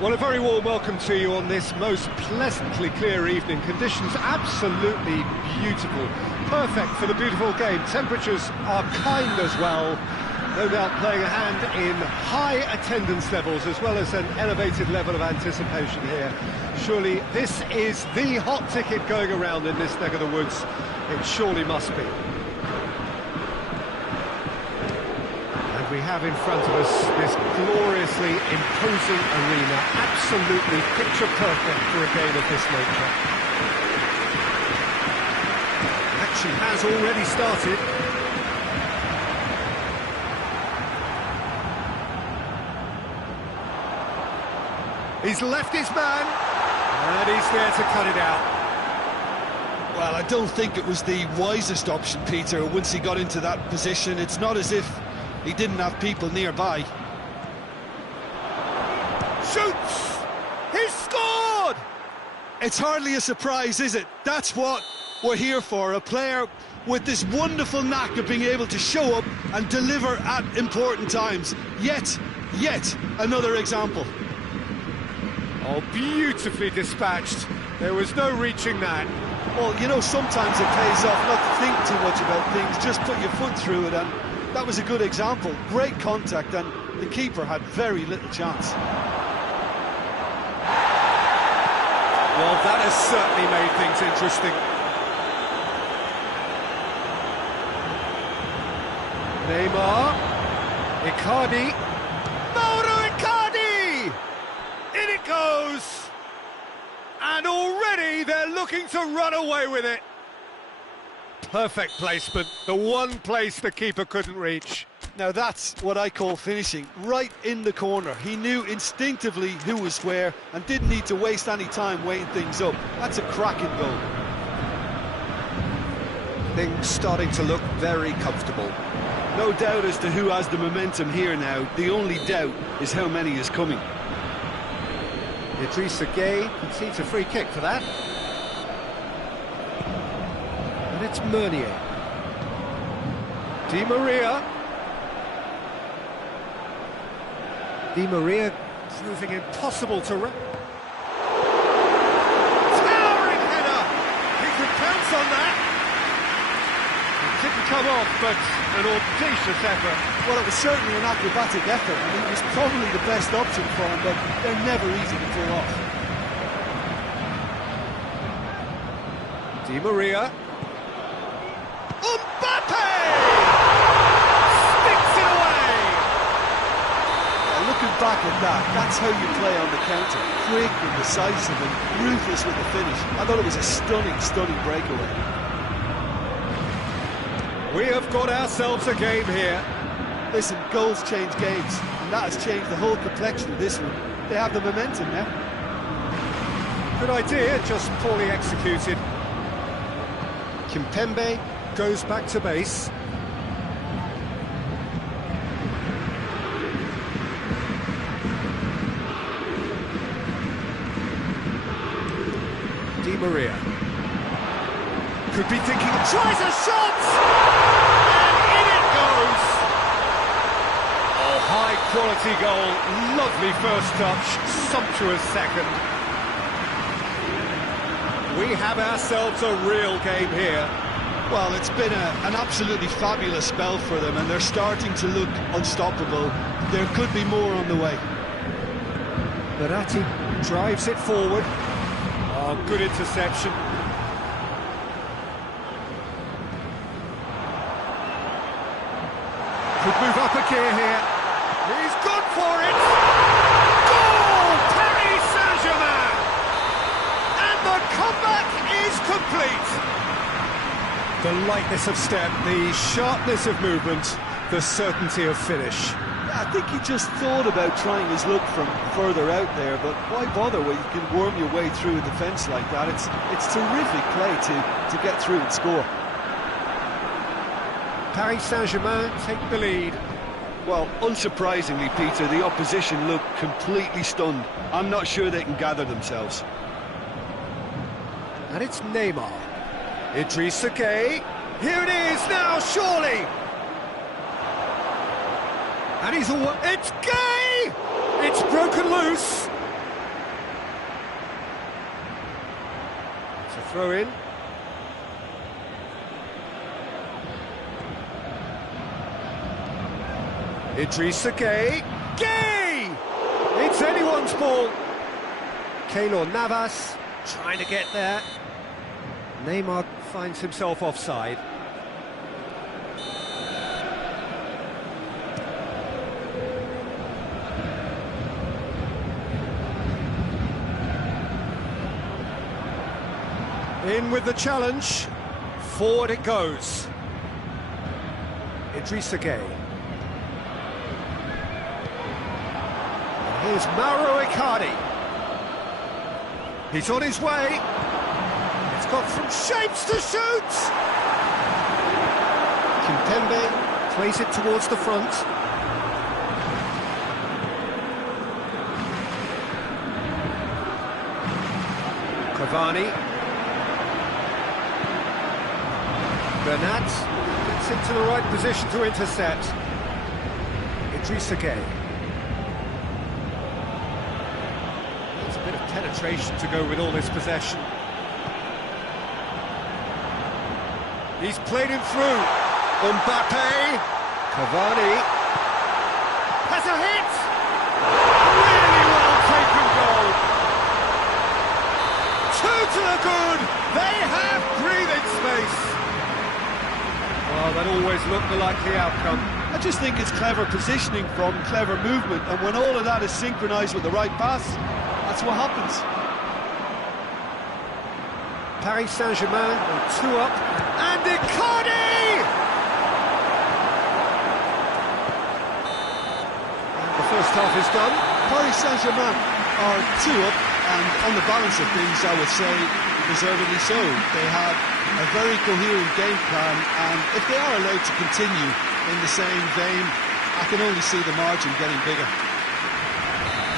Well, a very warm welcome to you on this most pleasantly clear evening. Conditions absolutely beautiful. Perfect for the beautiful game. Temperatures are kind as well. No doubt playing a hand in high attendance levels as well as an elevated level of anticipation here. Surely this is the hot ticket going around in this neck of the woods. It surely must be. We have in front of us this gloriously imposing arena, absolutely picture perfect for a game of this nature. Action has already started. He's left his man, and he's there to cut it out. Well, I don't think it was the wisest option, Peter, once he got into that position. It's not as if he didn't have people nearby. Shoots! He's scored! It's hardly a surprise, is it? That's what we're here for, a player with this wonderful knack of being able to show up and deliver at important times. Yet another example. Oh, beautifully dispatched. There was no reaching that. Well, you know, sometimes it pays off not to think too much about things, just put your foot through it, and that was a good example. Great contact, and the keeper had very little chance. Well, that has certainly made things interesting. Neymar, Icardi, Mauro Icardi! In it goes! And already they're looking to run away with it. Perfect placement, the one place the keeper couldn't reach. Now that's what I call finishing, right in the corner. He knew instinctively who was where and didn't need to waste any time weighing things up. That's a cracking goal. Things starting to look very comfortable. No doubt as to who has the momentum here now. The only doubt is how many is coming. Idrissa Gueye concedes a free kick for that. And it's Meunier. Di Maria. Di Maria proving impossible to run. Towering header! He could pounce on that. It didn't come off, but an audacious effort. Well, it was certainly an acrobatic effort, and it was probably the best option for him, but they're never easy to pull off. Di Maria. Mbappe! Sticks it away! Looking back at that, that's how you play on the counter. Quick and decisive and ruthless with the finish. I thought it was a stunning breakaway. We have got ourselves a game here. Listen, goals change games, and that has changed the whole complexion of this one. They have the momentum now. Good idea, just poorly executed. Kimpembe goes back to base. Di Maria. Could be thinking, tries a shot! And in it goes! Oh, high quality goal, lovely first touch, sumptuous second. We have ourselves a real game here. Well, it's been an absolutely fabulous spell for them, and they're starting to look unstoppable. There could be more on the way. Verratti drives it forward. Oh, good interception. Could move up a gear here. He's gone for it! Goal! Paris Saint-Germain! And the comeback is complete! The lightness of step, the sharpness of movement, the certainty of finish. I think he just thought about trying his luck from further out there, but why bother when you can worm your way through a defence like that? It's terrific play to get through and score. Paris Saint-Germain take the lead. Well, unsurprisingly, Peter, the opposition look completely stunned. I'm not sure they can gather themselves. And it's Neymar. Idrissa Gueye. Here it is now, surely! And he's all... It's Gueye! It's broken loose. Throw in. Idrissa Gueye. Gueye! It's anyone's ball. Keylor Navas trying to get there. Neymar finds himself offside. In with the challenge. Forward it goes. Idrissa Gueye. Here's Mauro Icardi. He's on his way. It's got some shapes to shoot. Kimpembe plays it towards the front. Cavani. Bernat gets into the right position to intercept. Idrissa Gueye. There's a bit of penetration to go with all this possession. He's played him through. Mbappe. Cavani. Has a hit! Really well taken goal. Two to the good. They have breathing space. Well, that always looked the likely outcome. I just think it's clever positioning from clever movement, and when all of that is synchronised with the right pass, that's what happens. Paris Saint-Germain are 2 up, and Icardi! And the first half is done. Paris Saint-Germain are 2 up, and on the balance of things, I would say deservedly so. They have a very coherent game plan, and if they are allowed to continue in the same vein, I can only see the margin getting bigger.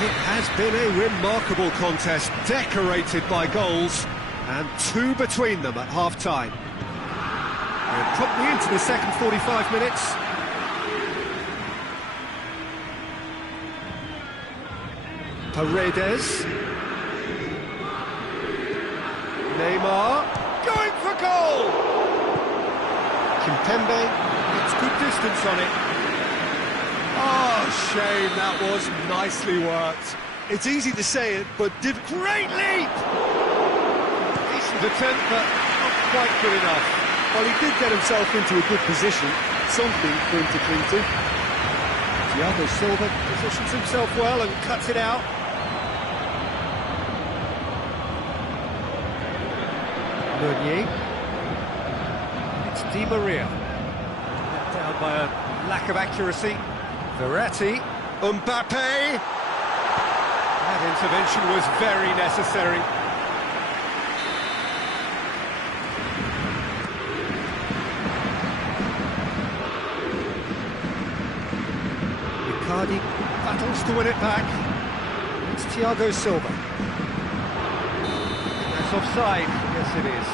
It has been a remarkable contest, decorated by goals, and 2 between them at half-time. We're promptly into the second 45 minutes. Paredes. Neymar. Going for goal! Kimpembe gets good distance on it. Oh, shame, that was nicely worked. It's easy to say it, but great leap! Decent attempt, but not quite good enough. well, he did get himself into a good position, something for him to cling to. Thiago Silva positions himself well and cuts it out. Meunier. It's Di Maria. Let down by a lack of accuracy. Verratti. Mbappe. That intervention was very necessary. Icardi battles to win it back. It's Thiago Silva. That's offside. Yes, it is.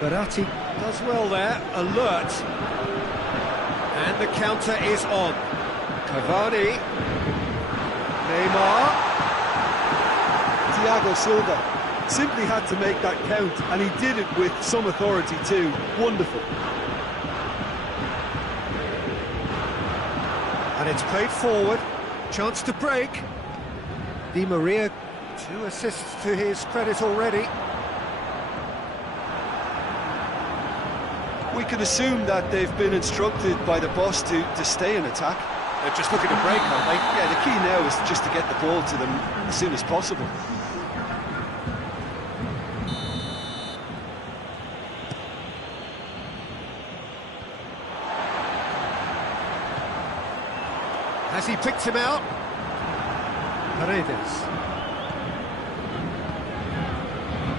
Verratti does well there, alert. And the counter is on. Cavani. Neymar. Thiago Silva simply had to make that count, and he did it with some authority too. Wonderful. And it's played forward. Chance to break. Di Maria, 2 assists to his credit already. We can assume that they've been instructed by the boss to stay in attack. They're just looking to break, aren't they? Yeah, the key now is just to get the ball to them as soon as possible. Has he picked him out? Paredes.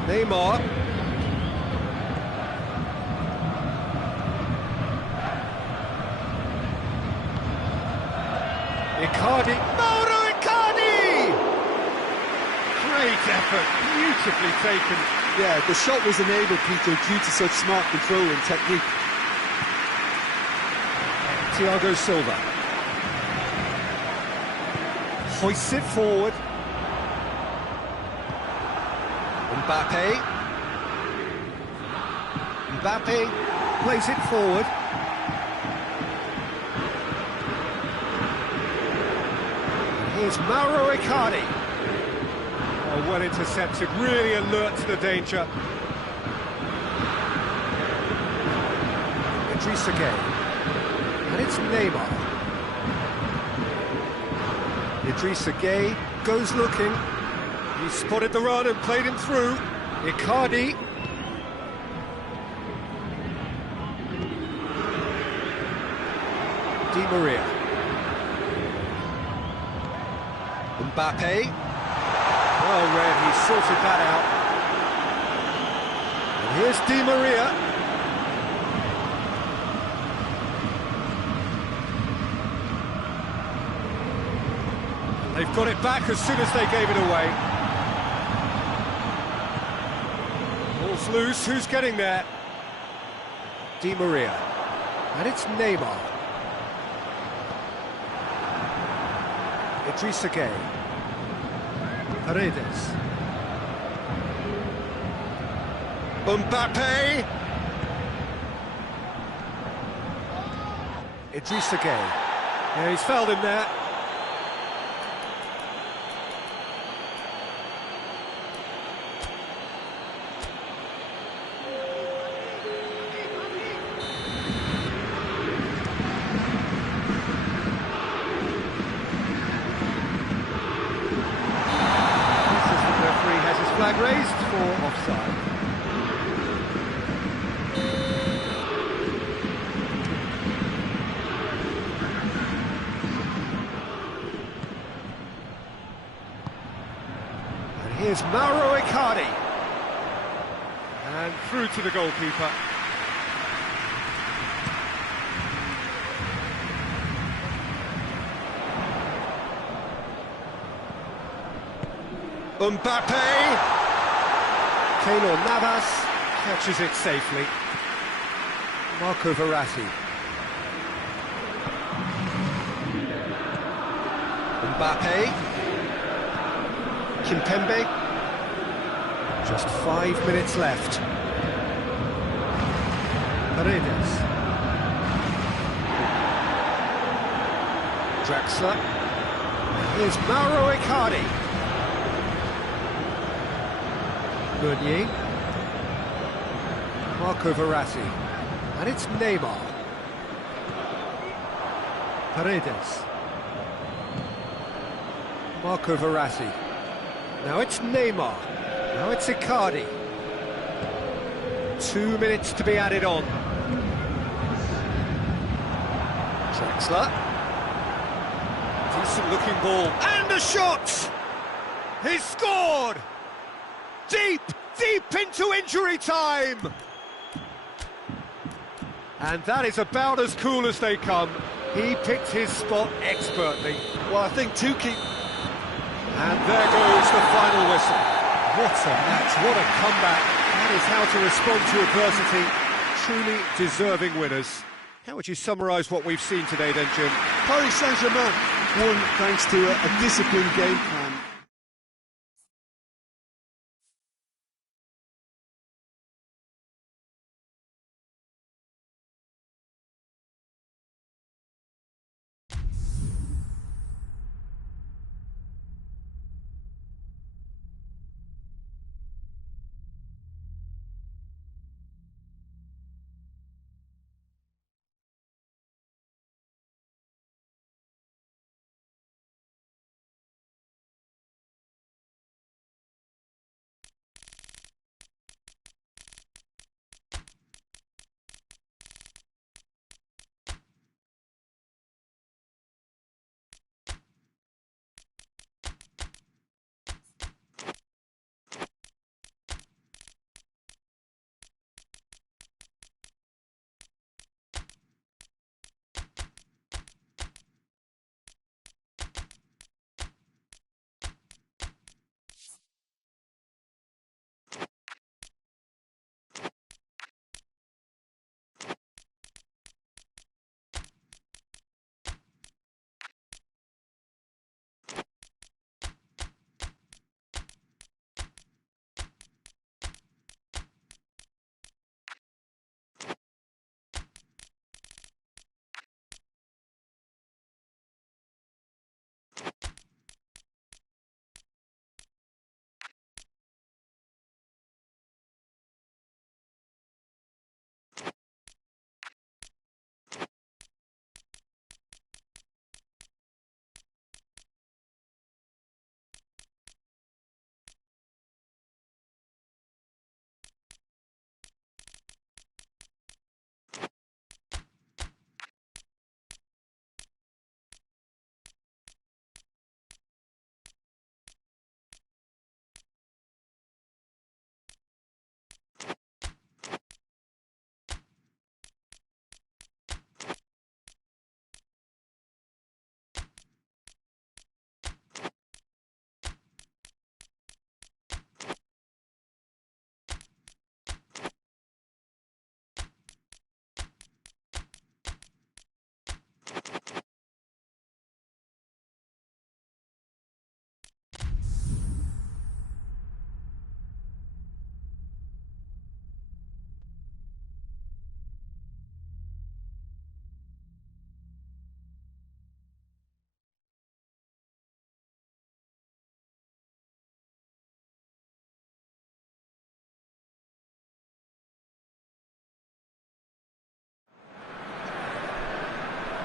Neymar. Icardi. Mauro Icardi! Great effort, beautifully taken. Yeah, the shot was enabled, Peter, due to such smart control and technique. Thiago Silva hoists it forward. Mbappe plays it forward. Here's Mauro Icardi. Oh, well intercepted, really alert to the danger. Idrissa Gueye. And it's Neymar. Idrissa Gueye goes looking. He spotted the run and played him through. Icardi. Di Maria. Mbappe. Well read, he sorted that out. And here's Di Maria. They've got it back as soon as they gave it away. Ball's loose, who's getting there? Di Maria. And it's Neymar. Idrissa Gueye. Paredes. Mbappe. Idrissa Gueye. Yeah, he's fouled him there. Flag raised for offside. And here's Mauro Icardi. And through to the goalkeeper. Mbappe. Keylor Navas catches it safely. Marco Verratti. Mbappe. Kimpembe. Just 5 minutes left. Paredes. Draxler. Here's Mauro Icardi. Meunier. Marco Verratti. And it's Neymar. Paredes. Marco Verratti. Now it's Neymar. Now it's Icardi. 2 minutes to be added on. Draxler. Decent looking ball. And a shot! He's scored! Deep into injury time! And that is about as cool as they come. He picked his spot expertly. Well, I think two keep... And there goes the final whistle. What a match, what a comeback. That is how to respond to adversity. Truly deserving winners. How would you summarise what we've seen today then, Jim? Paris Saint-Germain won thanks to a disciplined game plan.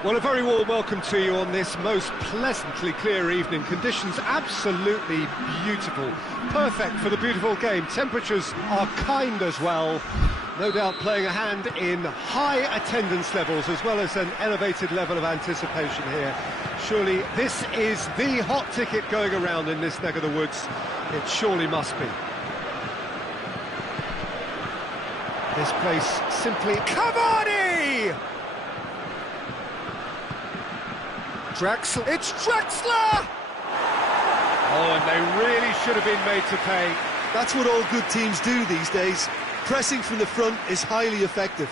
Well, a very warm welcome to you on this most pleasantly clear evening. Conditions absolutely beautiful. Perfect for the beautiful game. Temperatures are kind as well. No doubt playing a hand in high attendance levels as well as an elevated level of anticipation here. Surely this is the hot ticket going around in this neck of the woods. It surely must be. This place simply... Cavani! Draxler. It's Draxler! Oh, and they really should have been made to pay. That's what all good teams do these days. Pressing from the front is highly effective.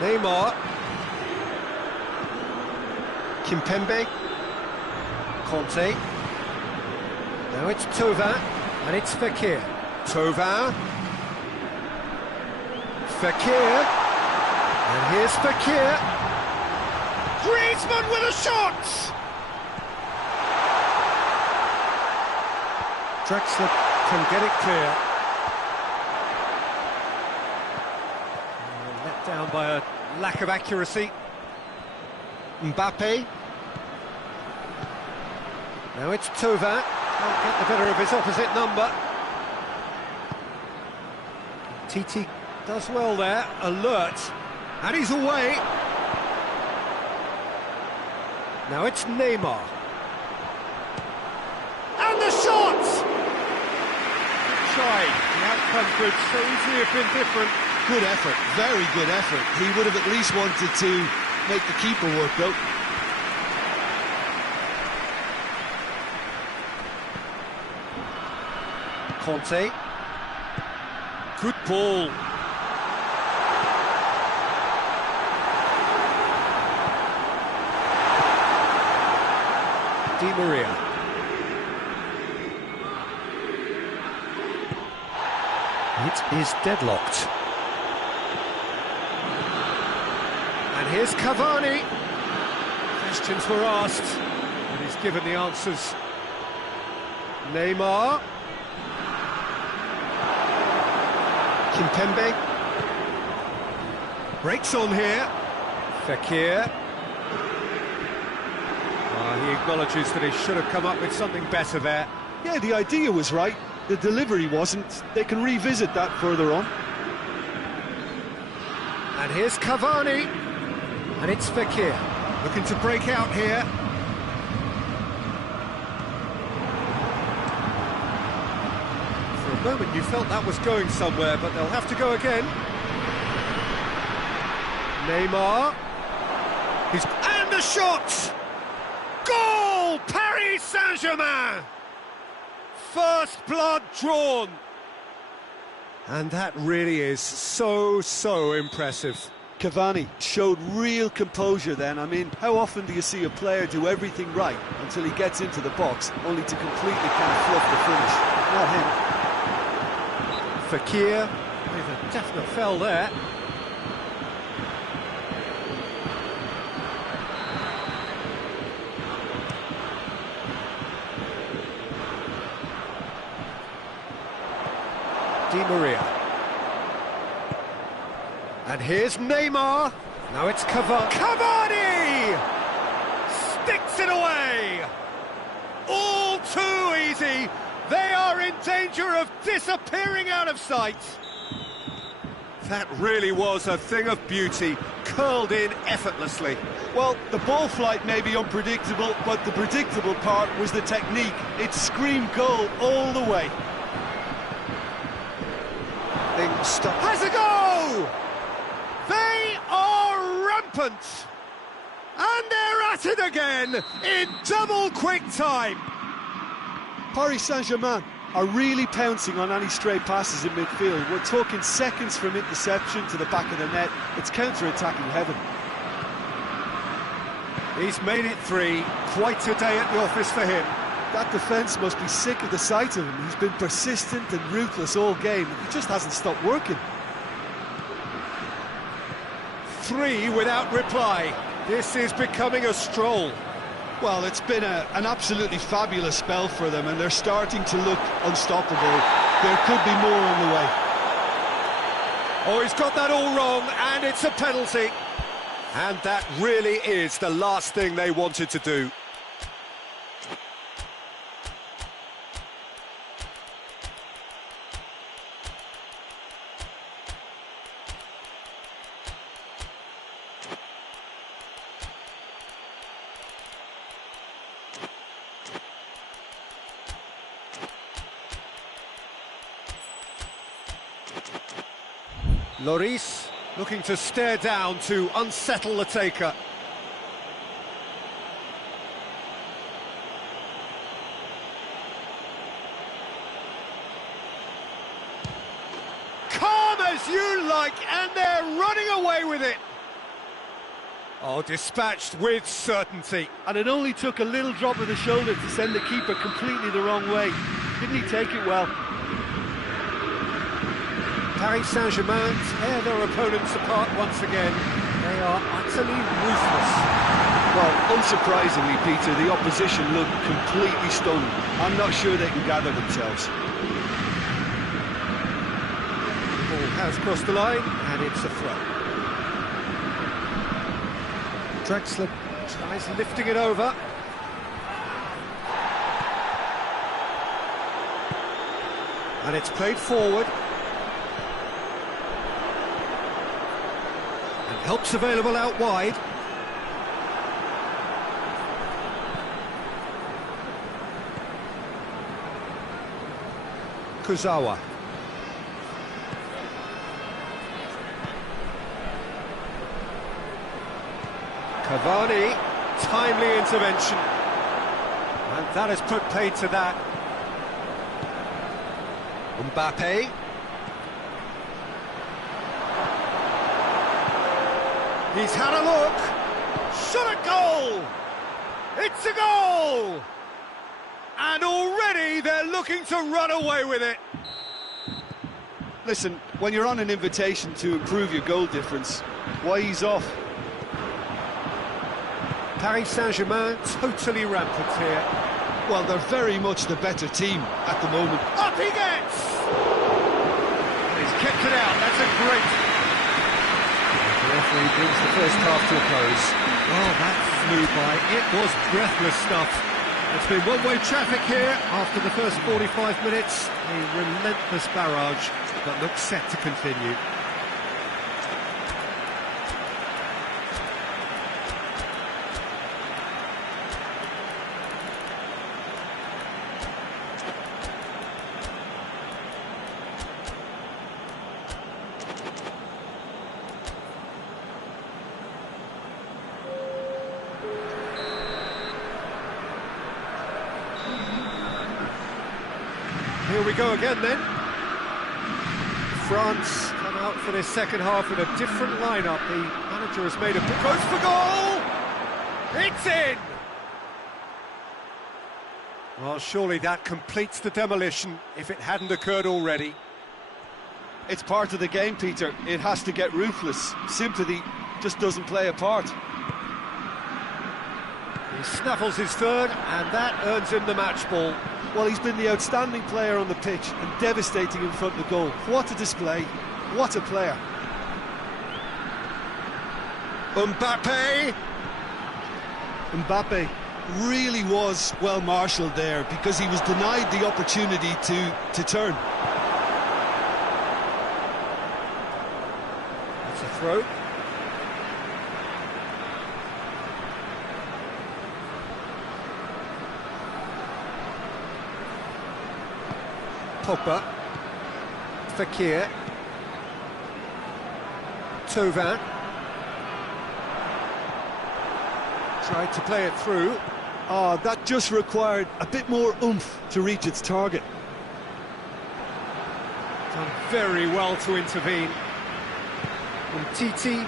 Neymar. Kimpembe. Conte. Now it's Thauvin, and it's Fekir. Thauvin. Fekir. And here's Fekir. Griezmann with a shot! Draxler can get it clear. Let down by a lack of accuracy. Mbappe. Now it's Thauvin. Can't get the better of his opposite number. Titi does well there, alert, and he's away. Now it's Neymar. And the shot! Tried, the outcome could so easily have been different. Good effort, very good effort. He would have at least wanted to make the keeper work though. Conte. Good ball. Di Maria. It is deadlocked. And here's Cavani. Questions were asked, and he's given the answers. Neymar. Kimpembe. Breaks on here. Fekir. He acknowledges that he should have come up with something better there. Yeah, the idea was right. The delivery wasn't. They can revisit that further on. And here's Cavani. And it's Fekir. Looking to break out here. For a moment you felt that was going somewhere, but they'll have to go again. Neymar. And the shot! Goal! Paris Saint-Germain! First blood drawn. And that really is so impressive. Cavani showed real composure then. I mean, how often do you see a player do everything right until he gets into the box, only to completely kind of fluff the finish? Not him. Fekir with a definite foul there. Di Maria. And here's Neymar. Now it's Cavani! Sticks it away! All too easy. They are in danger of disappearing out of sight. That really was a thing of beauty, curled in effortlessly. Well, the ball flight may be unpredictable, but the predictable part was the technique. It screamed goal all the way. Stop. Has a go! They are rampant! And they're at it again in double quick time! Paris Saint-Germain are really pouncing on any stray passes in midfield. We're talking seconds from interception to the back of the net. It's counter-attacking heaven. He's made it 3. Quite a day at the office for him. That defence must be sick of the sight of him. He's been persistent and ruthless all game. He just hasn't stopped working. 3 without reply. This is becoming a stroll. Well, it's been an absolutely fabulous spell for them, and they're starting to look unstoppable. There could be more on the way. Oh, he's got that all wrong, and it's a penalty. And that really is the last thing they wanted to do. Lloris looking to stare down to unsettle the taker. Calm as you like, and they're running away with it. Oh, dispatched with certainty. And it only took a little drop of the shoulder to send the keeper completely the wrong way. Didn't he take it well? Paris Saint-Germain tear their opponents apart once again. They are utterly ruthless. Well, unsurprisingly, Peter, the opposition look completely stunned. I'm not sure they can gather themselves. Ball has crossed the line, and it's a throw. Drexler tries lifting it over. And it's played forward. Help's available out wide. Kurzawa. Cavani, timely intervention. And that has put paid to that. Mbappe. He's had a look, shot a goal! It's a goal! And already they're looking to run away with it. Listen, when you're on an invitation to improve your goal difference, why ease off? Paris Saint-Germain totally rampant here. Well, they're very much the better team at the moment. Up he gets! He's kept it out, that's a great... The referee brings the first half to a close. Oh, that flew by. It was breathless stuff. It's been one-way traffic here after the first 45 minutes. A relentless barrage that looks set to continue. Here we go again then. France come out for this second half with a different lineup. The manager has made a goes for goal! It's in! Well, surely that completes the demolition if it hadn't occurred already. It's part of the game, Peter. It has to get ruthless. Sympathy just doesn't play a part. He snuffles his third, and that earns him the match ball. Well, he's been the outstanding player on the pitch and devastating in front of the goal. What a display, what a player. Mbappe really was well marshalled there because he was denied the opportunity to turn. That's a throw. Pogba, Fekir, Thauvin, tried to play it through. That just required a bit more oomph to reach its target. Done very well to intervene. Umtiti,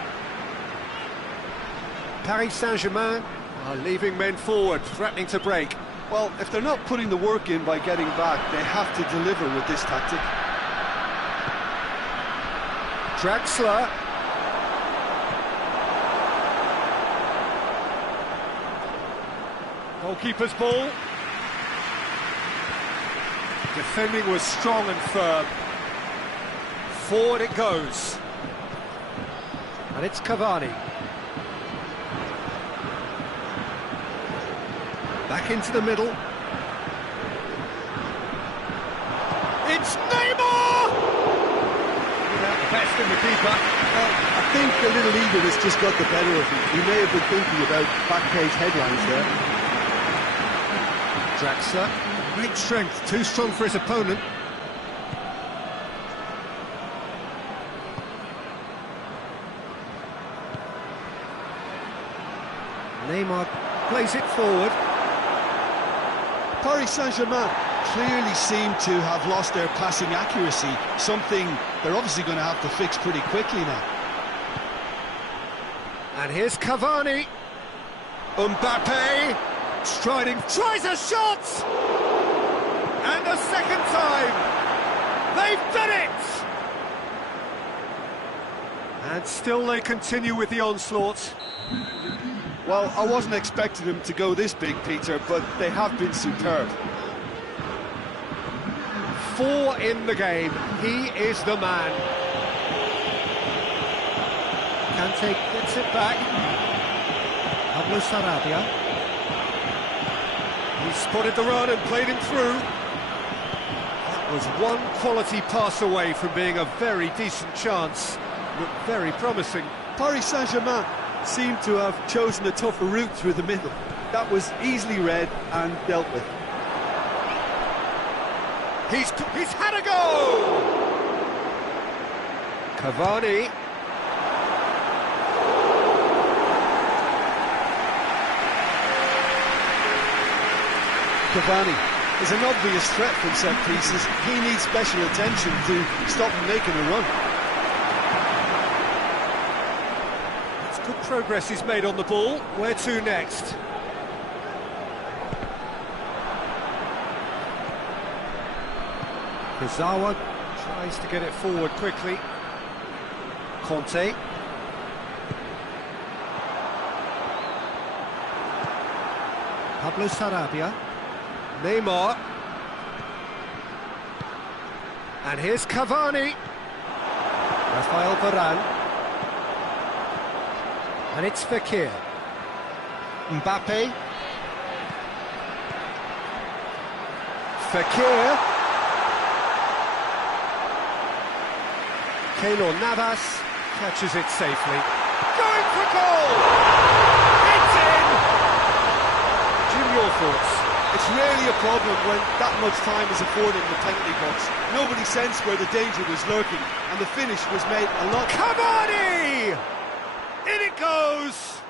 Paris Saint-Germain are leaving men forward, threatening to break. Well, if they're not putting the work in by getting back, they have to deliver with this tactic. Drexler. Goalkeeper's ball. Defending was strong and firm. Forward it goes. And it's Cavani. Back into the middle. It's Neymar! Without the best in the keeper. I think a little eagerness just got the better of him. He may have been thinking about back page headlines there. Draxler, great strength, too strong for his opponent. Neymar plays it forward. Paris Saint-Germain clearly seem to have lost their passing accuracy, something they're obviously going to have to fix pretty quickly now. And here's Cavani. Mbappe, striding, tries a shot! And a second time! They've done it! And still they continue with the onslaught. Well, I wasn't expecting them to go this big, Peter, but they have been superb. 4 in the game. He is the man. Kante gets it back. Pablo Sarabia. He spotted the run and played him through. That was one quality pass away from being a very decent chance. Looked very promising. Paris Saint-Germain seem to have chosen a tougher route through the middle. That was easily read and dealt with. He's had a go! Cavani. Cavani is an obvious threat from set pieces. He needs special attention to stop him making a run. Good progress he's made on the ball. Where to next? Kurzawa tries to get it forward quickly. Conte. Pablo Sarabia. Neymar. And here's Cavani. Rafael Varane. And it's Fekir. Mbappe. Fekir. Keylor Navas catches it safely. Going for goal! It's in! Jim, your thoughts? It's rarely a problem when that much time is afforded in the penalty box. Nobody sensed where the danger was lurking, and the finish was made a lot... Cavani! In it goes!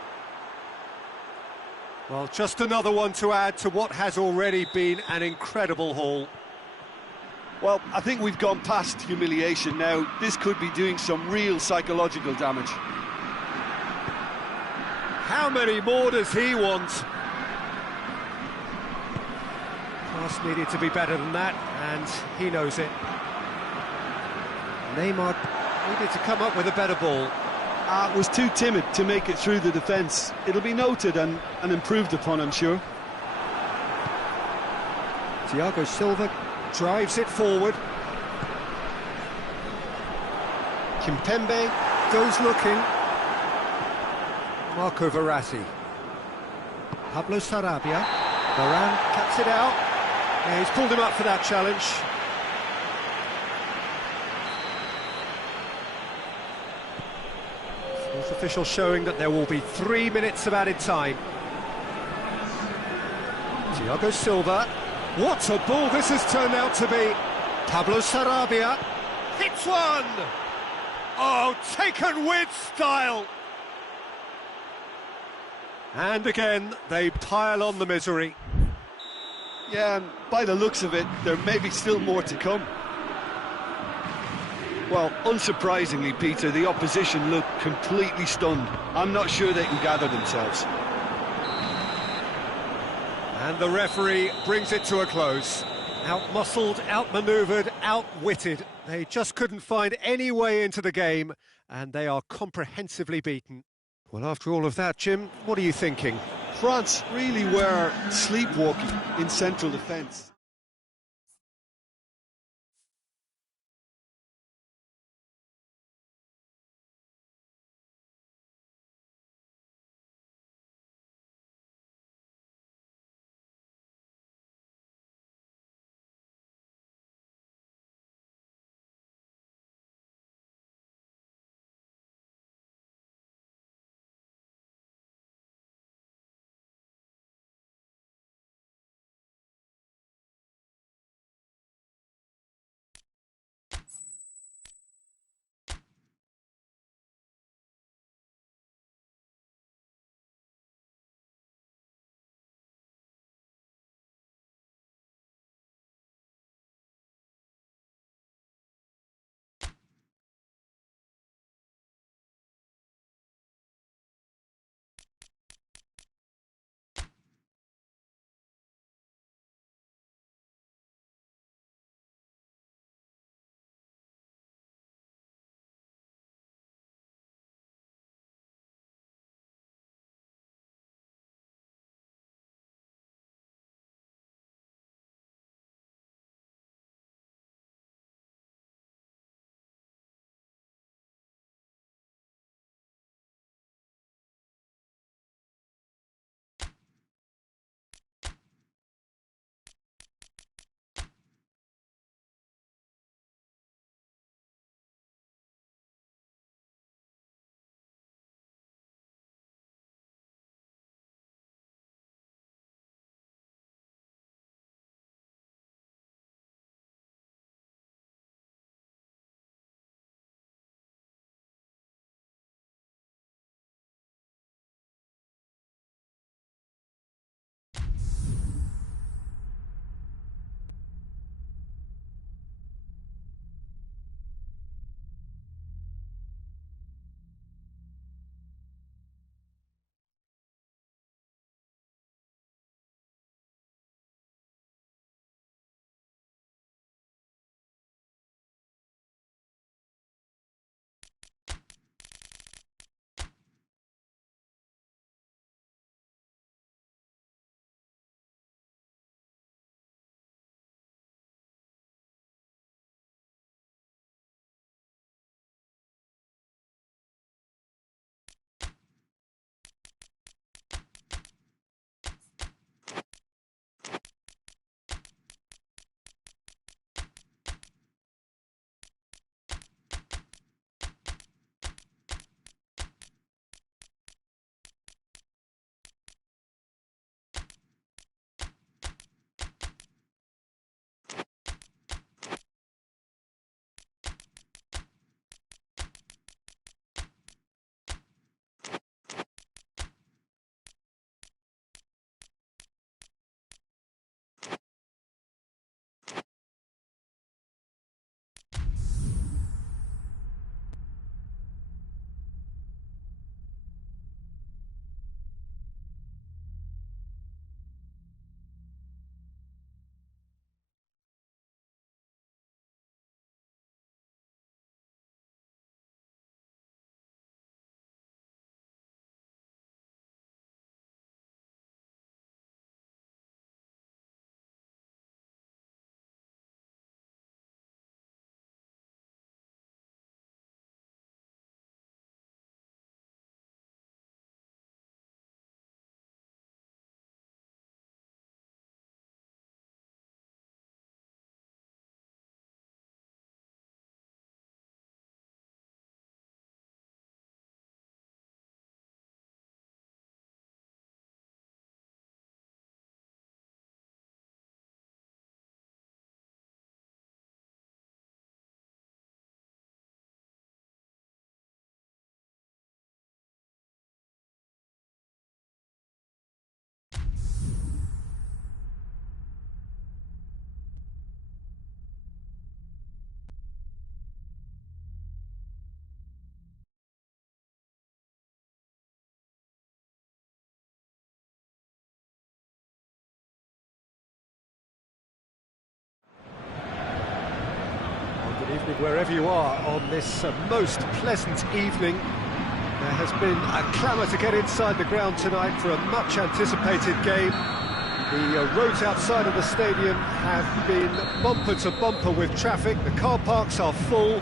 Well, just another one to add to what has already been an incredible haul. Well, I think we've gone past humiliation now. This could be doing some real psychological damage. How many more does he want? Pass needed to be better than that, and he knows it. Neymar needed to come up with a better ball. Was too timid to make it through the defence. It'll be noted and improved upon, I'm sure. Thiago Silva drives it forward. Kimpembe goes looking. Marco Verratti. Pablo Sarabia. Varane cuts it out. Yeah, he's pulled him up for that challenge. Fourth official showing that there will be 3 minutes of added time. Thiago Silva. What a ball this has turned out to be. Pablo Sarabia hits one. Oh, taken with style. And again, they pile on the misery. Yeah, and by the looks of it, there may be still more to come. Well, unsurprisingly, Peter, the opposition look completely stunned. I'm not sure they can gather themselves. And the referee brings it to a close. Out-muscled, out-manoeuvred, outwitted. They just couldn't find any way into the game, and they are comprehensively beaten. Well, after all of that, Jim, what are you thinking? France really were sleepwalking in central defence. Good evening wherever you are on this most pleasant evening. There has been a clamour to get inside the ground tonight for a much-anticipated game. The roads outside of the stadium have been bumper to bumper with traffic. The car parks are full.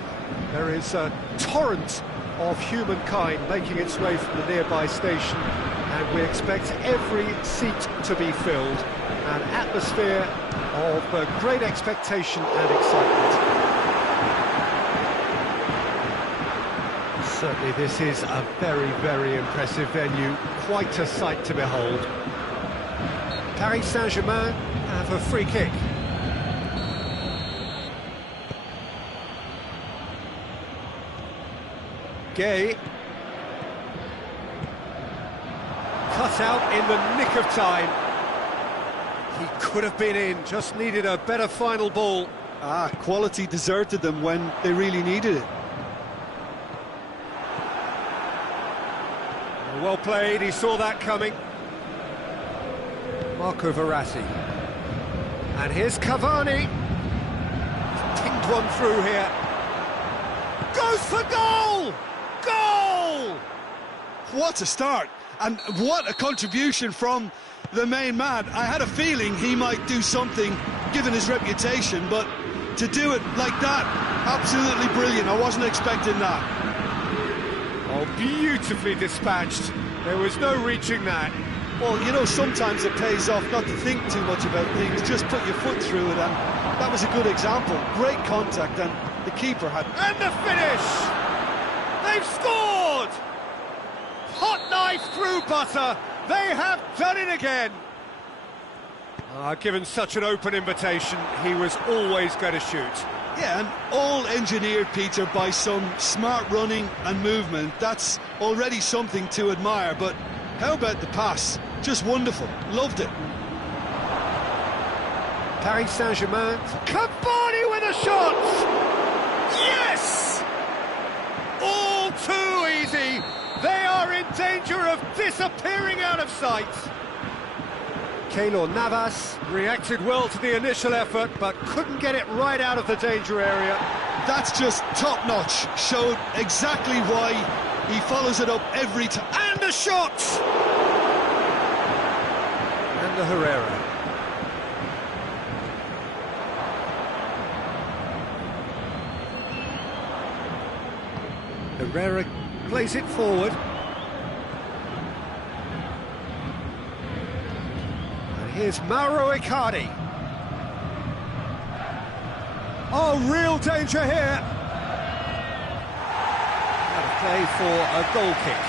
There is a torrent of humankind making its way from the nearby station, and we expect every seat to be filled. An atmosphere of great expectation and excitement. Certainly this is a very, very impressive venue, quite a sight to behold. Paris Saint-Germain have a free kick. Gay. Cut out in the nick of time. He could have been in, just needed a better final ball. Quality deserted them when they really needed it. Well played, he saw that coming. Marco Verratti. And here's Cavani. He's pinged one through here. Goes for goal! Goal! What a start, and what a contribution from the main man. I had a feeling he might do something, given his reputation, but to do it like that, absolutely brilliant. I wasn't expecting that. Oh, beautifully dispatched. There was no reaching that. Well, you know, sometimes it pays off not to think too much about things, just put your foot through it, and that was a good example. Great contact, and the keeper had... And the finish! They've scored! Hot knife through butter. They have done it again. Given such an open invitation, he was always going to shoot. Yeah, and all engineered, Peter, by some smart running and movement. That's already something to admire, but how about the pass? Just wonderful. Loved it. Paris Saint-Germain. Cavani with a shot! Yes! All too easy. They are in danger of disappearing out of sight. Keylor Navas reacted well to the initial effort, but couldn't get it right out of the danger area. That's just top-notch. Showed exactly why he follows it up every time. And a shot! And the Herrera. Herrera plays it forward. Here's Mauro Icardi. Oh, real danger here. And a play for a goal kick.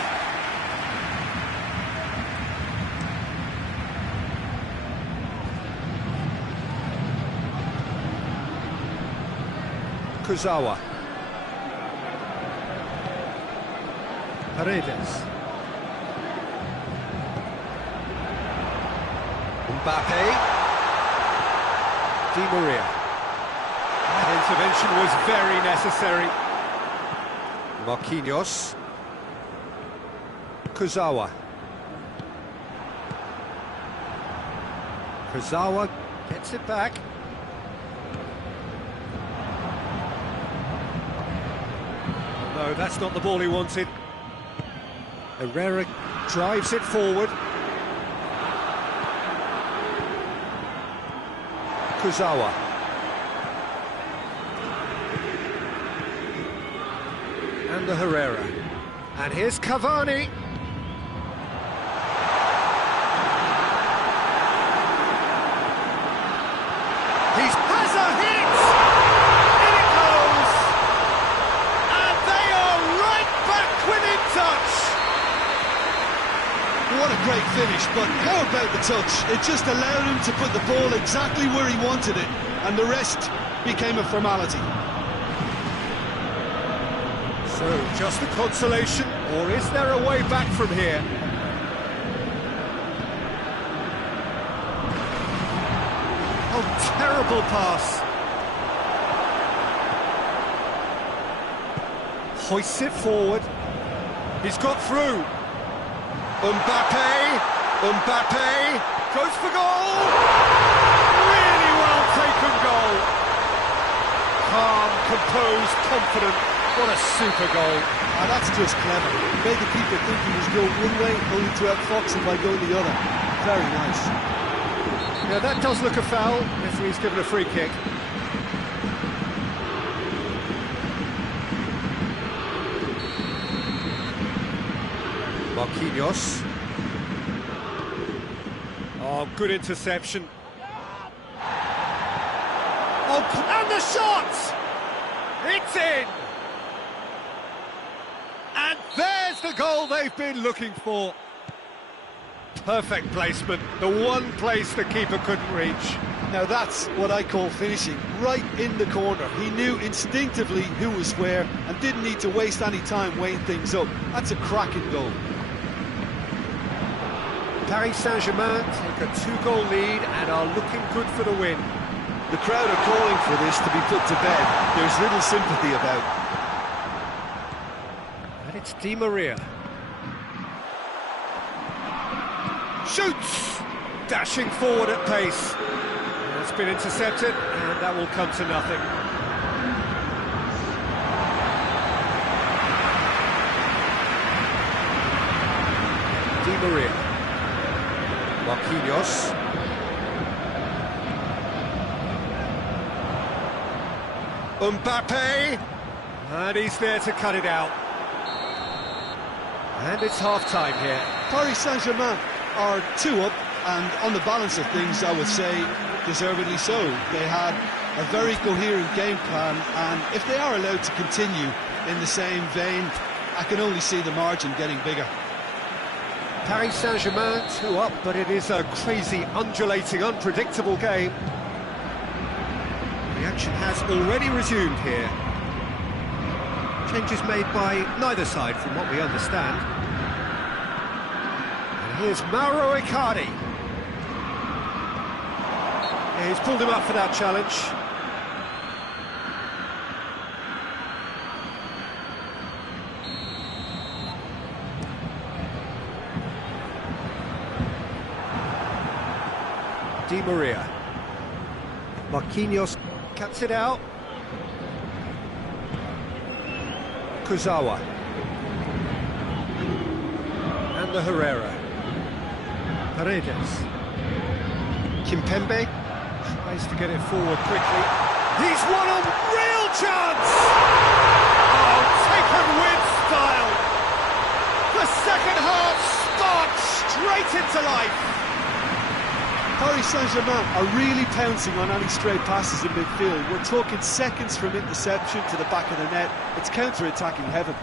Kurzawa. Paredes. Mbappe. Di Maria. That intervention was very necessary. Marquinhos. Kurzawa. Kurzawa gets it back. No, that's not the ball he wanted. Herrera drives it forward. Kurzawa. And the Herrera. And here's Cavani. He has a hit! In it goes! And they are right back within touch! What a great finish, but how about the touch? It just allowed him to put the ball exactly where he wanted it, and the rest became a formality. So, just a consolation, or is there a way back from here? Oh, terrible pass. Hoists it forward. He's got through. Mbappe goes for goal! Really well taken goal. Calm, composed, confident. What a super goal. Ah, that's just clever. Made the keeper think he was going one way, only to outfox him by going the other. Very nice. Yeah, that does look a foul. Referee's given a free kick. Marquinhos. Oh, good interception. Oh, and the shot! It's in! And there's the goal they've been looking for. Perfect placement, the one place the keeper couldn't reach. Now that's what I call finishing, right in the corner. He knew instinctively who was where and didn't need to waste any time weighing things up. That's a cracking goal. Paris Saint-Germain take a 2-goal lead and are looking good for the win. The crowd are calling for this to be put to bed. There's little sympathy about. And it's Di Maria. Shoots! Dashing forward at pace. It's been intercepted, and that will come to nothing. Di Maria. Marquinhos. Mbappe. And he's there to cut it out. And it's half-time here. Paris Saint-Germain are 2 up, and on the balance of things, I would say, deservedly so. They had a very coherent game plan, and if they are allowed to continue in the same vein, I can only see the margin getting bigger. Paris Saint-Germain 2 up, but it is a crazy, undulating, unpredictable game. The action has already resumed here. Changes made by neither side, from what we understand. And here's Mauro Icardi. Yeah, he's pulled him up for that challenge. Di Maria. Marquinhos cuts it out. Kurzawa. And the Herrera. Paredes. Kimpembe tries to get it forward quickly. He's won a real chance! Oh, taken with style! The second half sparks straight into life! Paris Saint-Germain are really pouncing on any stray passes in midfield. We're talking seconds from interception to the back of the net. It's counter-attacking heaven.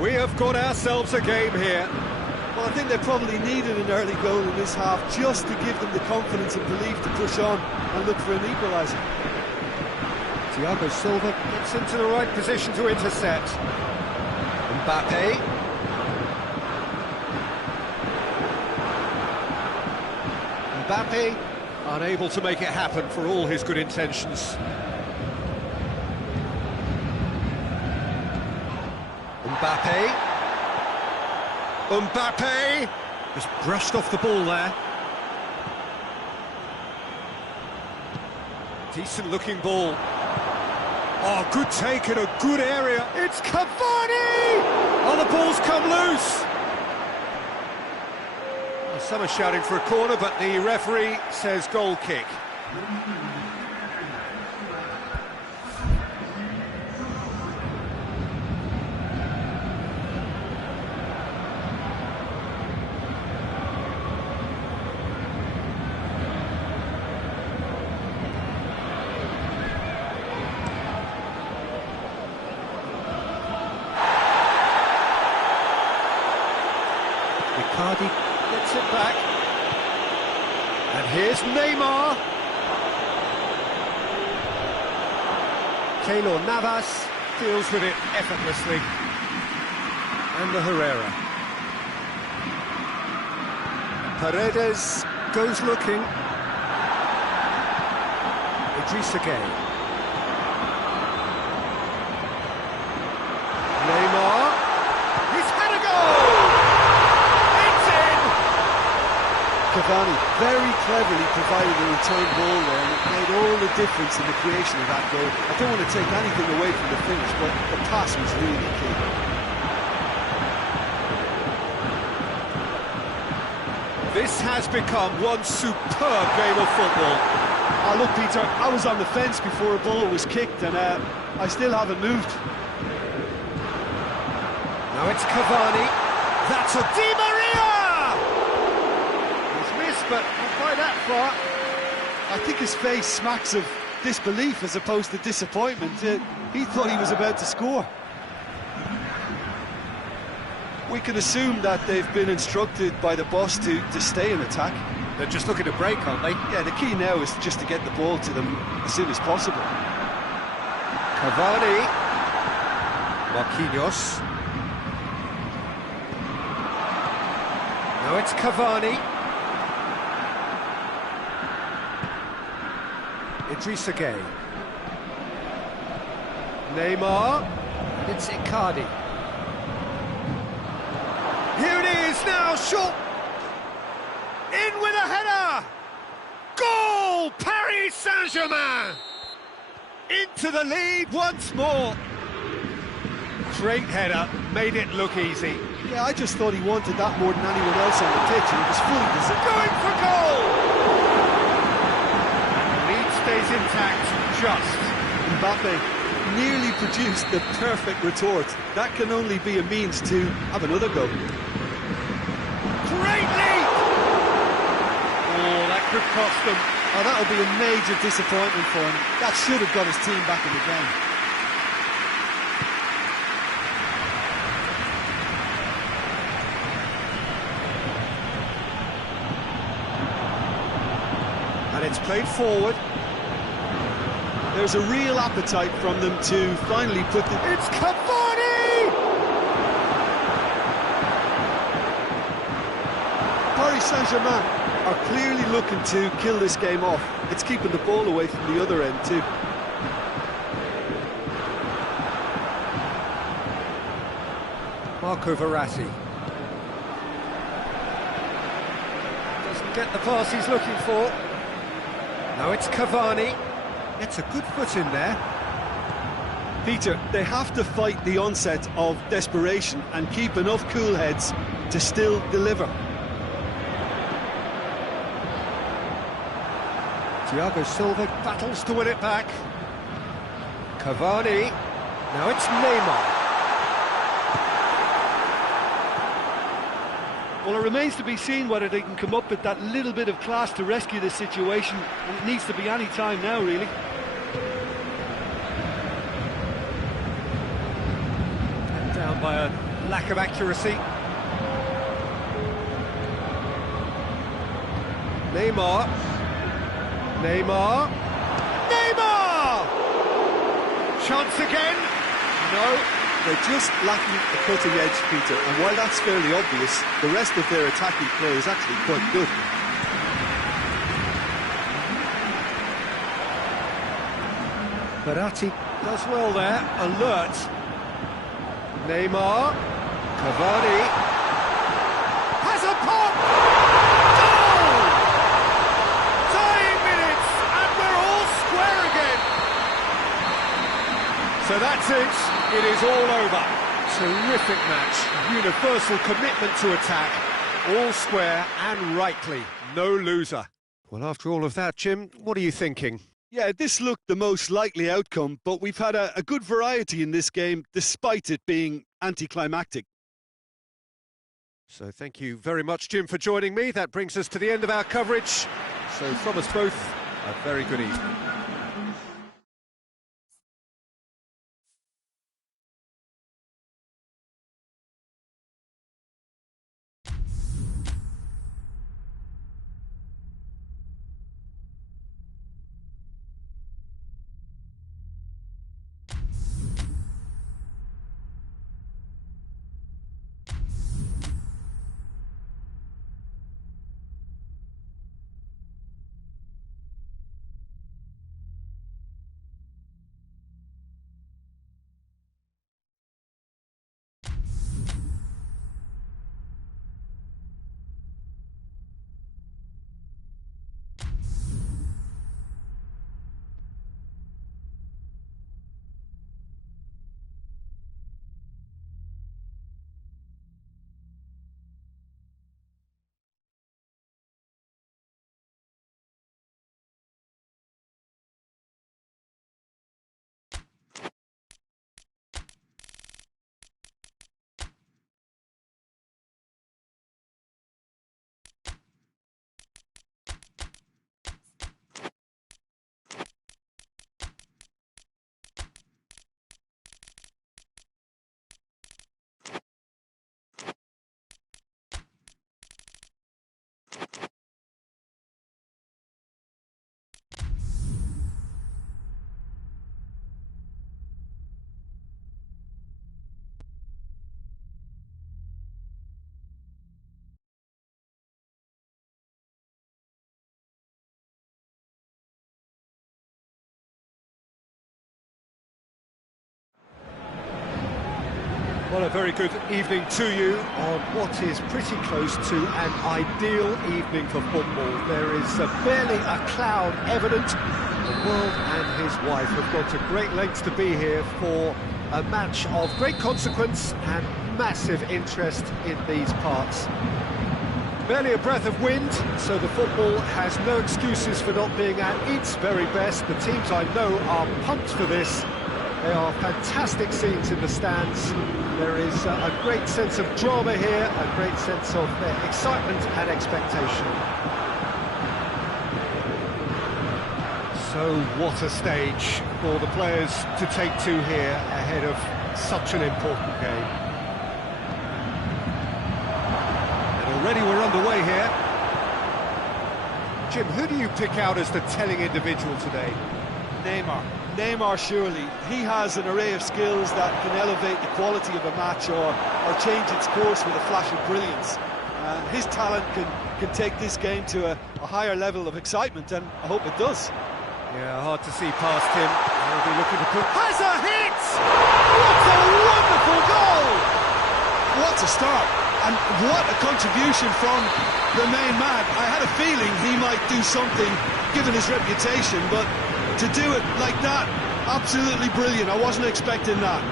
We have got ourselves a game here. Well, I think they probably needed an early goal in this half just to give them the confidence and belief to push on and look for an equaliser. Thiago Silva gets into the right position to intercept. Mbappe. Mbappe unable to make it happen for all his good intentions. Mbappe just brushed off the ball there. Decent looking ball. Oh, good take in a good area. It's Cavani! Oh, the ball's come loose. Well, some are shouting for a corner, but the referee says goal kick. Icardi gets it back. And here's Neymar. Keylor Navas deals with it effortlessly. And the Herrera. Paredes goes looking. Idrissa Gueye. Neymar. He's had a goal! Cavani very cleverly provided a return ball there, and it made all the difference in the creation of that goal. I don't want to take anything away from the finish, but the pass was really key. This has become one superb game of football. Oh, look, Peter, I was on the fence before a ball was kicked, and I still haven't moved. Now it's Cavani. That's a Di Maria! He's missed, but not quite that far. I think his face smacks of disbelief as opposed to disappointment. He thought he was about to score. We can assume that they've been instructed by the boss to stay in attack. They're just looking to break, aren't they? Yeah, the key now is just to get the ball to them as soon as possible. Cavani. Marquinhos. Now it's Cavani. Idrissa Gueye. Neymar. And it's Icardi. Here it is now, short. In with a header. Goal! Paris Saint-Germain. Into the lead once more. Great header, made it look easy. Yeah, I just thought he wanted that more than anyone else on the pitch, and it was fully deserved. Going for goal! Lead stays intact, just. Mbappe nearly produced the perfect retort. That can only be a means to have another go. Great lead! Oh, that could cost them. Oh, that'll be a major disappointment for him. That should have got his team back in the game. And it's played forward. There's a real appetite from them to finally put the... It's Cavani! Paris Saint-Germain are clearly looking to kill this game off. It's keeping the ball away from the other end too. Marco Verratti. Doesn't get the pass he's looking for. Now it's Cavani. Gets a good foot in there. Peter, they have to fight the onset of desperation and keep enough cool heads to still deliver. Thiago Silva battles to win it back. Cavani. Now it's Neymar. Well, it remains to be seen whether they can come up with that little bit of class to rescue this situation, and it needs to be any time now, really. Down by a lack of accuracy. Neymar. Neymar. Neymar! Chance again. No. They're just lacking the cutting edge, Peter, and while that's fairly obvious, the rest of their attacking play is actually quite good. Verratti does well there, alert. Neymar. Cavani. Has a pop! Goal! Tying minutes, and we're all square again. So that's it. It is all over. Terrific match. Universal commitment to attack. All square and rightly. No loser. Well, after all of that, Jim, what are you thinking? Yeah, this looked the most likely outcome, but we've had a good variety in this game, despite it being anticlimactic. So thank you very much, Jim, for joining me. That brings us to the end of our coverage. So from us both, a very good evening. Well, a very good evening to you on what is pretty close to an ideal evening for football. There is barely a cloud evident. The world and his wife have gone to great lengths to be here for a match of great consequence and massive interest in these parts. Barely a breath of wind, so the football has no excuses for not being at its very best. The teams I know are pumped for this. They are fantastic scenes in the stands. There is a great sense of drama here, a great sense of excitement and expectation. So what a stage for the players to take to here ahead of such an important game. And already we're underway here. Jim, who do you pick out as the telling individual today? Neymar, surely. He has an array of skills that can elevate the quality of a match or change its course with a flash of brilliance. His talent can take this game to a higher level of excitement, and I hope it does. Yeah, hard to see past him. He'll be looking to put... Has a hit! What a wonderful goal! What a start, and what a contribution from the main man. I had a feeling he might do something, given his reputation, but to do it like that, absolutely brilliant. I wasn't expecting that.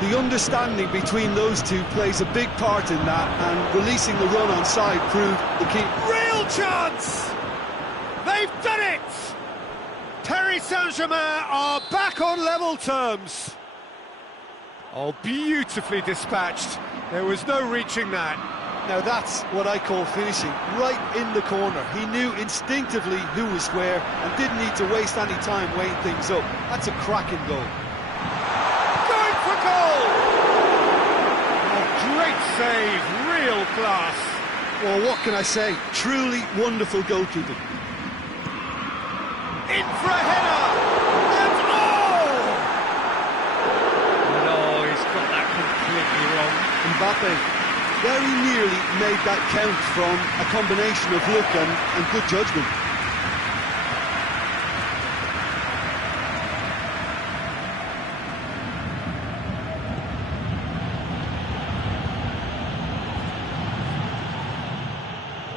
The understanding between those two plays a big part in that, and releasing the run on side proved the key. Real chance! They've done it! Paris Saint-Germain are back on level terms. Oh, beautifully dispatched. There was no reaching that. Now that's what I call finishing, right in the corner. He knew instinctively who was where and didn't need to waste any time weighing things up. That's a cracking goal. Going for goal! Oh, great save, real class. Well, what can I say? Truly wonderful goalkeeping. In for a header! And oh! No, he's got that completely wrong. Mbappe very nearly made that count from a combination of luck and good judgment.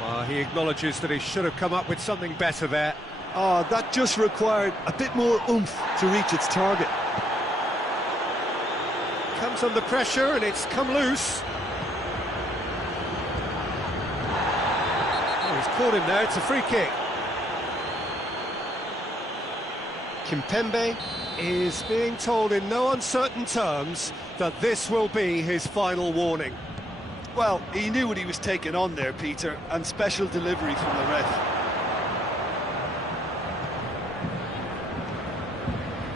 Well, he acknowledges that he should have come up with something better there. Oh, that just required a bit more oomph to reach its target. Comes under pressure and it's come loose. Oh, he's caught him there, it's a free kick. Kimpembe is being told in no uncertain terms that this will be his final warning. Well, he knew what he was taking on there, Peter, and special delivery from the ref.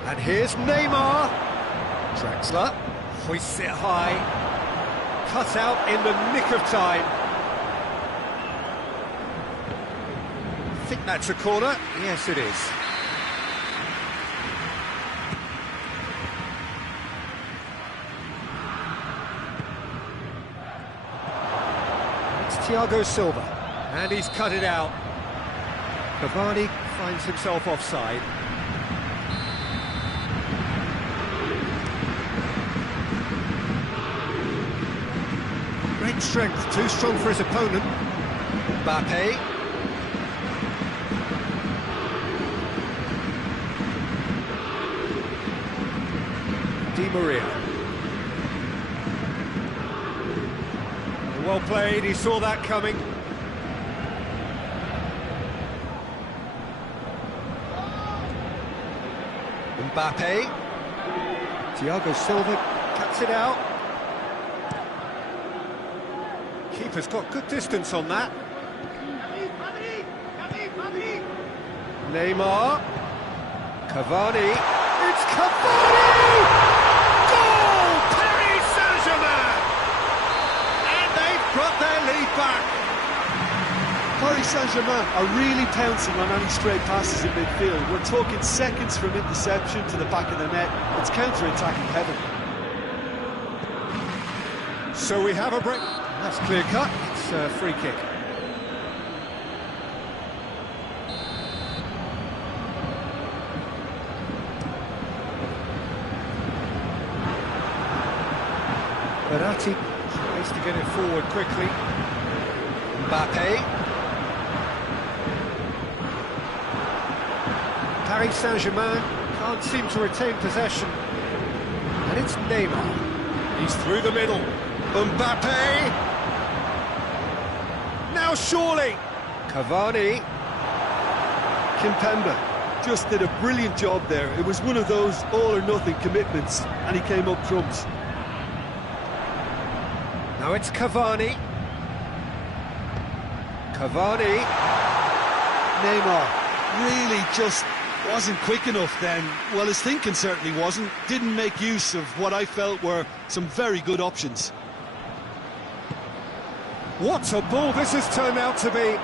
And here's Neymar. Draxler hoists it high. Cut out in the nick of time. I think that's a corner. Yes, it is. It's Thiago Silva. And he's cut it out. Cavani finds himself offside. Great strength, too strong for his opponent. Mbappe. Di Maria. Well played, he saw that coming. Mbappe. Thiago Silva cuts it out. Keeper's got good distance on that. Neymar. Cavani. It's Cavani! Goal! Paris Saint-Germain! And they've got their lead back. Paris Saint-Germain are really pouncing on any stray passes in midfield. We're talking seconds from interception to the back of the net. It's counter-attacking heaven. So we have a break. That's clear cut. It's a free kick. Verratti tries to get it forward quickly. Mbappe. Paris Saint-Germain can't seem to retain possession. And it's Neymar. He's through the middle. Mbappe. Now surely. Cavani. Kimpembe just did a brilliant job there. It was one of those all-or-nothing commitments, and he came up trumps. Now it's Cavani. Cavani. Neymar really just wasn't quick enough then. Well, his thinking certainly wasn't. Didn't make use of what I felt were some very good options. What a ball this has turned out to be.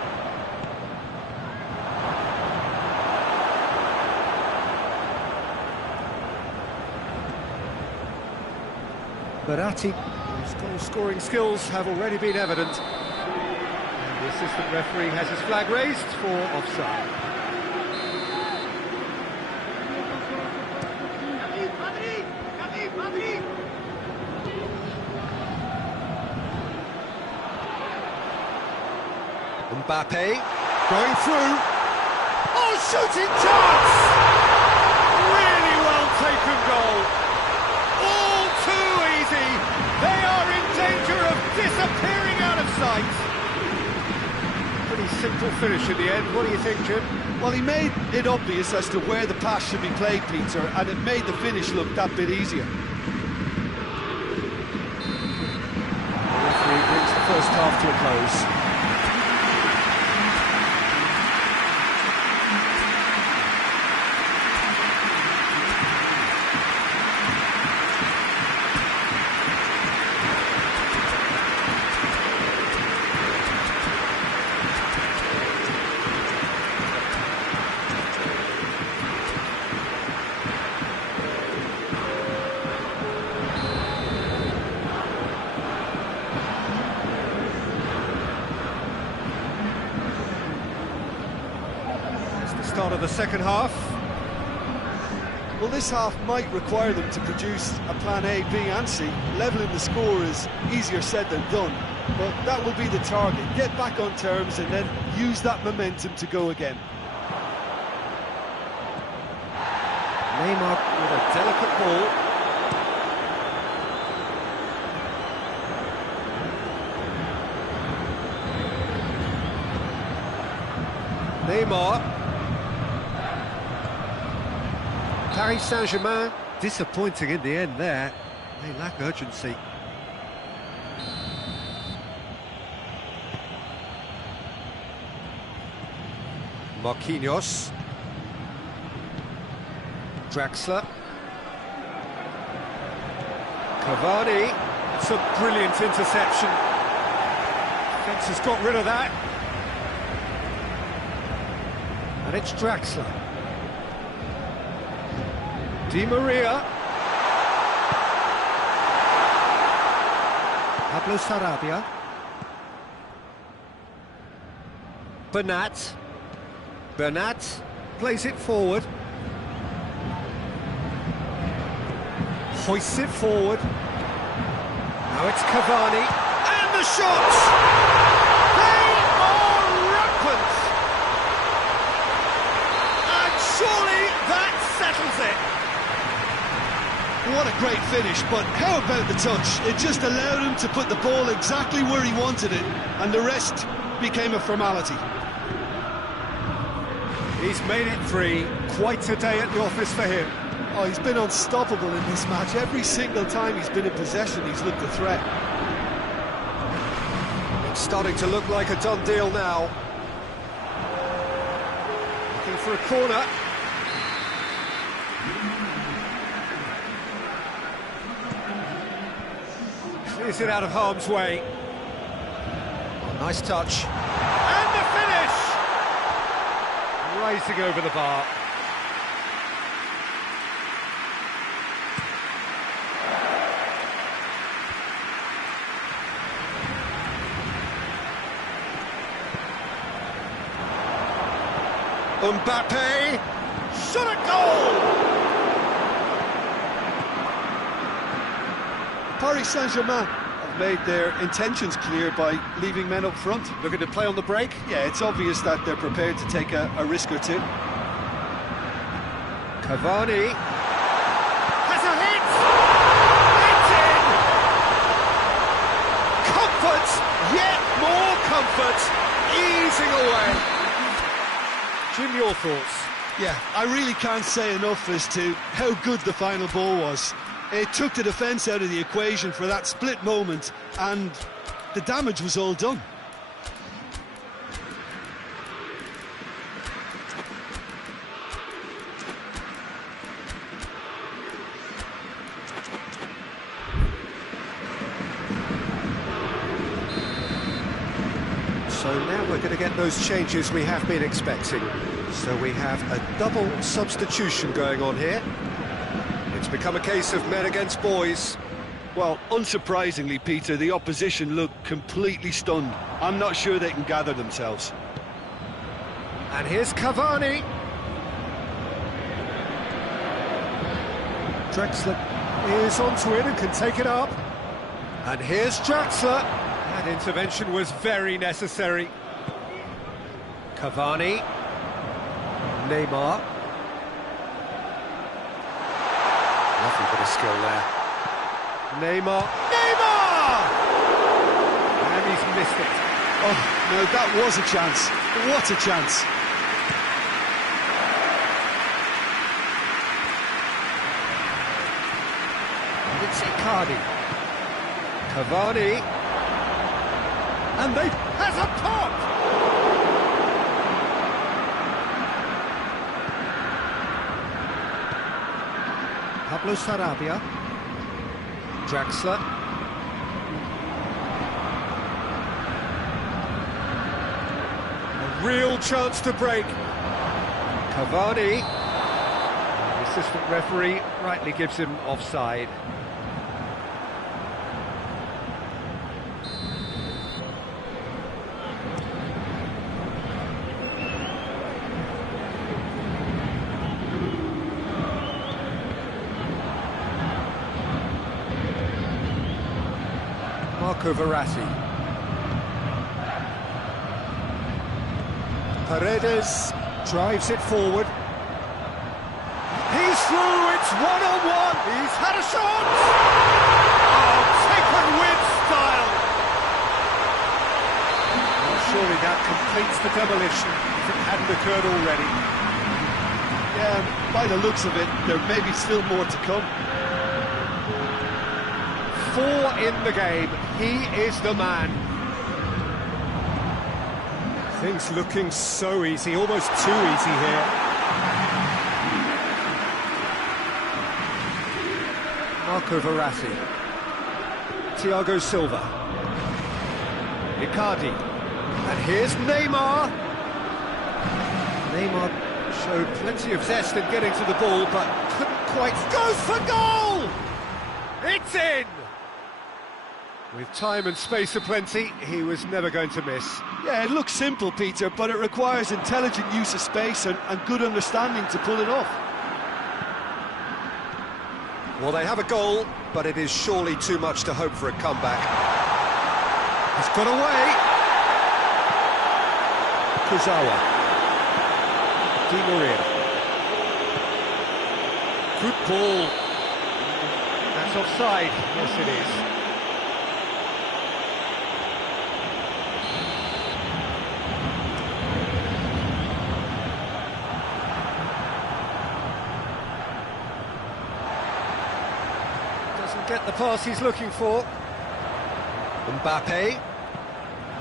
Verratti, whose goal-scoring skills have already been evident. And the assistant referee has his flag raised for offside. Mbappe going through. Oh, shooting chance! Really well taken goal. All too easy. They are in danger of disappearing out of sight. Pretty simple finish in the end. What do you think, Jim? Well, he made it obvious as to where the pass should be played, Peter, and it made the finish look that bit easier. The referee brings the first half to a close. Start of the second half. Well, this half might require them to produce a plan A, B and C. Levelling the score is easier said than done, but that will be the target. Get back on terms and then use that momentum to go again. Neymar with a delicate ball. Neymar. Paris Saint-Germain disappointing in the end there. They lack urgency. Marquinhos. Draxler. Cavani. It's a brilliant interception. Defence has got rid of that. And it's Draxler. Di Maria. Pablo Sarabia. Bernat. Bernat plays it forward. Hoists it forward. Now it's Cavani. And the shots! They are rampant! And surely that settles it. What a great finish, but how about the touch? It just allowed him to put the ball exactly where he wanted it, and the rest became a formality. He's made it three. Quite a day at the office for him. Oh, he's been unstoppable in this match. Every single time he's been in possession, he's looked a threat. It's starting to look like a done deal now. Looking for a corner. Clears it out of harm's way. Oh, nice touch. And the finish! Rising over the bar. Mbappe, shot a goal! Paris Saint-Germain have made their intentions clear by leaving men up front. Looking to play on the break? Yeah, it's obvious that they're prepared to take a risk or two. Cavani has a hit! It's in! Comfort! Yet more comfort! Easing away! Jim, your thoughts? Yeah, I really can't say enough as to how good the final ball was. It took the defence out of the equation for that split moment, and the damage was all done. So now we're going to get those changes we have been expecting. So we have a double substitution going on here. It's become a case of men against boys. Well, unsurprisingly, Peter, the opposition look completely stunned. I'm not sure they can gather themselves. And here's Cavani. Drexler is onto it and can take it up. And here's Draxler. That intervention was very necessary. Cavani. Neymar. Lovely bit of skill there. Neymar. And he's missed it. Oh, no, that was a chance. What a chance. And it's Icardi. Cavani. And they has a pop! Pablo Sarabia. Draxler. A real chance to break. Cavani. The assistant referee rightly gives him offside. Marco Verratti. Paredes drives it forward. He's through, it's one-on-one. He's had a shot. Oh, taken with style. Well, surely that completes the demolition if it hadn't occurred already. Yeah, by the looks of it, there may be still more to come. 4 in the game, he is the man. Things looking so easy, almost too easy here. Marco Verratti. Thiago Silva. Icardi. And here's Neymar. Neymar showed plenty of zest in getting to the ball, but couldn't quite go for goal! It's in! With time and space aplenty, he was never going to miss. Yeah, it looks simple, Peter, but it requires intelligent use of space and good understanding to pull it off. Well, they have a goal, but it is surely too much to hope for a comeback. He's got away. Kurzawa. Di Maria. Good ball. That's offside. Yes, it is. Get the pass he's looking for. Mbappe.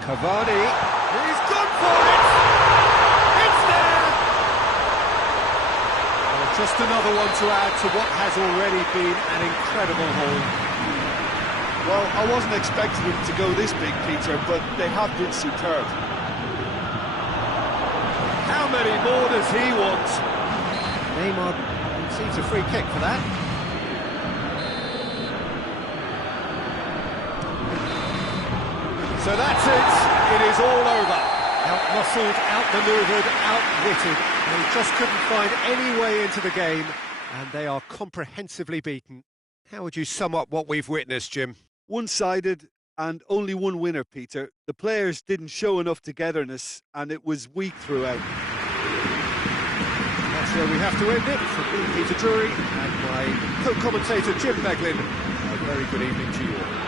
Cavani. He's gone for it! It's there! Well, just another one to add to what has already been an incredible haul. Well, I wasn't expecting them to go this big, Peter, but they have been superb. How many more does he want? Neymar sees a free kick for that. So that's it. It is all over. Out-muscled, out-manoeuvred, outwitted. They just couldn't find any way into the game, and they are comprehensively beaten. How would you sum up what we've witnessed, Jim? One-sided and only one winner, Peter. The players didn't show enough togetherness, and it was weak throughout. That's where we have to end it. From me, Peter Drury, and my co-commentator Jim Beglin. A very good evening to you all.